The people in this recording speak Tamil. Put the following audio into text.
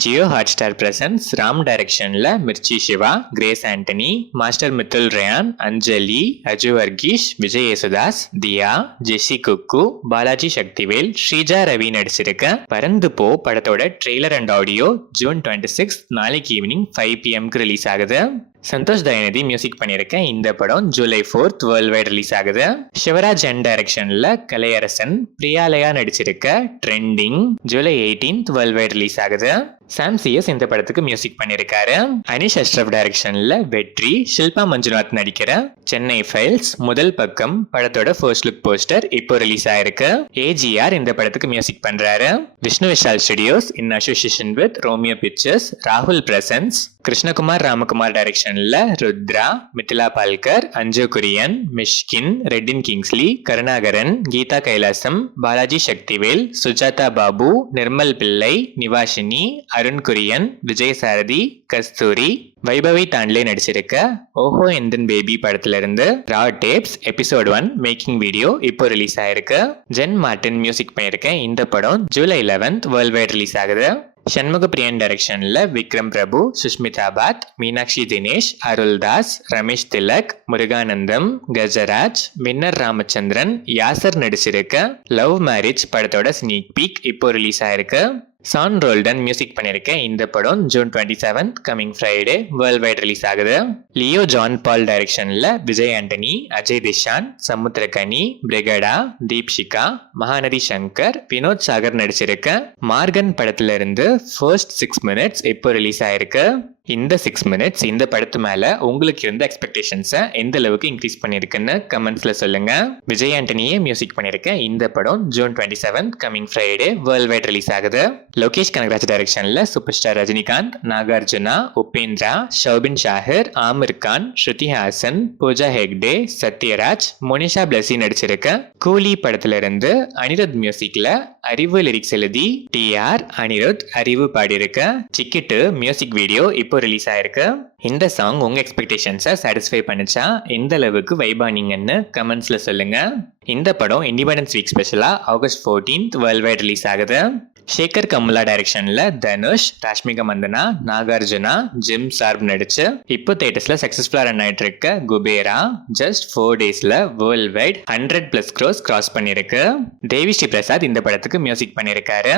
ஜியோ ஹாட்ஸ்டார் பிரசன்ஸ் ராம் டைரக்ஷன்ல மிர்ச்சி சிவா, கிரேஸ் ஆண்டனி, மாஸ்டர் மித்துல் ரயான், அஞ்சலி, அஜு வர்கீஷ், விஜய் யேசுதாஸ், தியா, ஜெசி குக்கு, பாலாஜி சக்திவேல், ஸ்ரீஜா ரவி நடிச்சிருக்க பறந்து போ படத்தோட ட்ரெய்லர் அண்ட் ஆடியோ ஜூன் 26 நாளைக்கு ஈவினிங் 5 PM ரிலீஸ் ஆகுது. சந்தோஷ் தயாநிதி மியூசிக் பண்ணியிருக்க இந்த படம் ஜூலை 4 வேர்ல்ட் வைட் ரிலீஸ் ஆகுது. சிவராஜ் என் டைரக்ஷன்ல கலையரசன், பிரியாலயா நடிச்சிருக்க trending July 18 worldwide release ஆகுது. சாம் சிஎஸ் இந்த படத்துக்கு மியூசிக் பண்ணியிருக்காரு. அனிஷ் அஷ்ரப் டைரக்ஷன்ல வெற்றி, ஷில்பா மஞ்சுநாத் நடிக்கிற சென்னை ஃபைல்ஸ் முதல் பக்கம் படத்தோட ஃபர்ஸ்ட் லுக் போஸ்டர் இப்போ ரிலீஸ் ஆயிருக்கு. ஏஜிஆர் இந்த படத்துக்கு மியூசிக் பண்றாரு. Vishnu Vishal studios in association with Romeo pictures, ராகுல் பிரசன்ஸ், கிருஷ்ணகுமார் ராமகுமார் டைரக்ஷன்ல ருத்ரா, மித்திலா பால்கர், அஞ்சு குரியன், மிஷ்கின், ரெட்டின் கிங்ஸ்லி, கருணாகரன், கீதா கைலாசம், பாலாஜி சக்திவேல், சுஜாதா பாபு, நிர்மல் பிள்ளை, நிவாஷினி, அருண் குரியன், விஜய் சாரதி, கஸ்தூரி, வைபவி தாண்ட்லே நடிச்சிருக்க ஓஹோ எந்தன் பேபி படத்துல இருந்து ரா டேப்ஸ் எபிசோட் 1 மேக்கிங் வீடியோ இப்போ ரிலீஸ் ஆயிருக்கு. ஜென் மார்டின் மியூசிக் பண்ணியிருக்க இந்த படம் ஜூலை 11 வேர்ல்ட் வைட் ரிலீஸ் ஆகுது. சண்முக பிரியன் டைரக்ஷன்ல விக்ரம் பிரபு, சுஷ்மிதா பாத், மீனாட்சி தினேஷ், அருள்தாஸ், ரமேஷ் திலக், முருகானந்தம், கஜராஜ், மின்னர் ராமச்சந்திரன், யாசர் நடிச்சிருக்க லவ் மேரேஜ் படத்தோட ஸ்னீக் பீக் இப்போ ரிலீஸ் ஆயிருக்கு. சான் ரோல்டன் மியூசிக் பண்ணியிருக்க இந்த படம் June 27 coming Friday world wide release ஆகுது. லியோ ஜான் பால் டைரக்ஷன்ல விஜய் ஆண்டனி, அஜய் திஷான், சமுத்திரகனி, பிரிகடா, தீப்ஷிகா, மகாநதி சங்கர், வினோத் சாகர் நடிச்சிருக்க மார்கன் படத்துல இருந்து ஃபர்ஸ்ட் 6 மினிட்ஸ் இப்போ ரிலீஸ் ஆயிருக்கு. இந்த 6 மினிட்ஸ் இந்த படத்து மேல உங்களுக்கு இருந்த எக்ஸ்பெக்டேஷன்ஸை எந்த அளவுக்கு இன்க்ரீஸ் பண்ணிருக்குன்னு கமெண்ட்ஸ்ல சொல்லுங்க. விஜய் ஆண்டனியே மியூசிக் பண்ணிருக்க இந்த படம் June 27 coming Friday world wide release ஆகுது. லோகேஷ் கனகராஜ் டைரக்ஷன்ல சூப்பர் ஸ்டார் ரஜினிகாந்த், நாகார்ஜுனா, உபேந்திரா, ஷௌபின் ஷாஹிர், ஆமிர் கான், ஸ்ருதி ஹாசன், பூஜா ஹெக்டே, சத்யராஜ், மோனிஷா பிளஸி நடிச்சிருக்க கூலி படத்துல இருந்து அனிருத் மியூசிக்ல அறிவு லிரிக்ஸ் எழுதி டிஆர் அனிருத் அறிவு பாடியிருக்க சிக்கிட்டு மியூசிக் வீடியோ இப்போ ரிலீஸ் ஆயிருக்கு. இந்த சாங் உங்க எக்ஸ்பெக்டேஷன்ஸை சாட்டிஸ்ஃபை பண்ணுச்சா, எந்த அளவுக்கு வைபானீங்கன்னு கமெண்ட்ஸ்ல சொல்லுங்க. இந்த படம் இண்டிபெண்டன்ஸ் வீக் ஸ்பெஷலா ஆகஸ்ட் 14 வேர்ல்ட் வைட் ரிலீஸ் ஆகுது. ஷேகர் கமுலா டைரக்ஷன்ல தனுஷ், ராஷ்மிகா மந்தனா, நாகார்ஜுனா, ஜிம் சார்ப் நடிச்சு இப்போ தியேட்டர்ஸ்ல சக்சஸ்ஃபுல்லா ரன் ஆயிட்டு இருக்க குபேரா ஜஸ்ட் 4 டேஸ்ல வேர்ல்ட் வைட் 100+ crores கிராஸ் பண்ணிருக்கு. தேவி ஸ்ரீ பிரசாத் இந்த படத்துக்கு மியூசிக் பண்ணியிருக்காரு.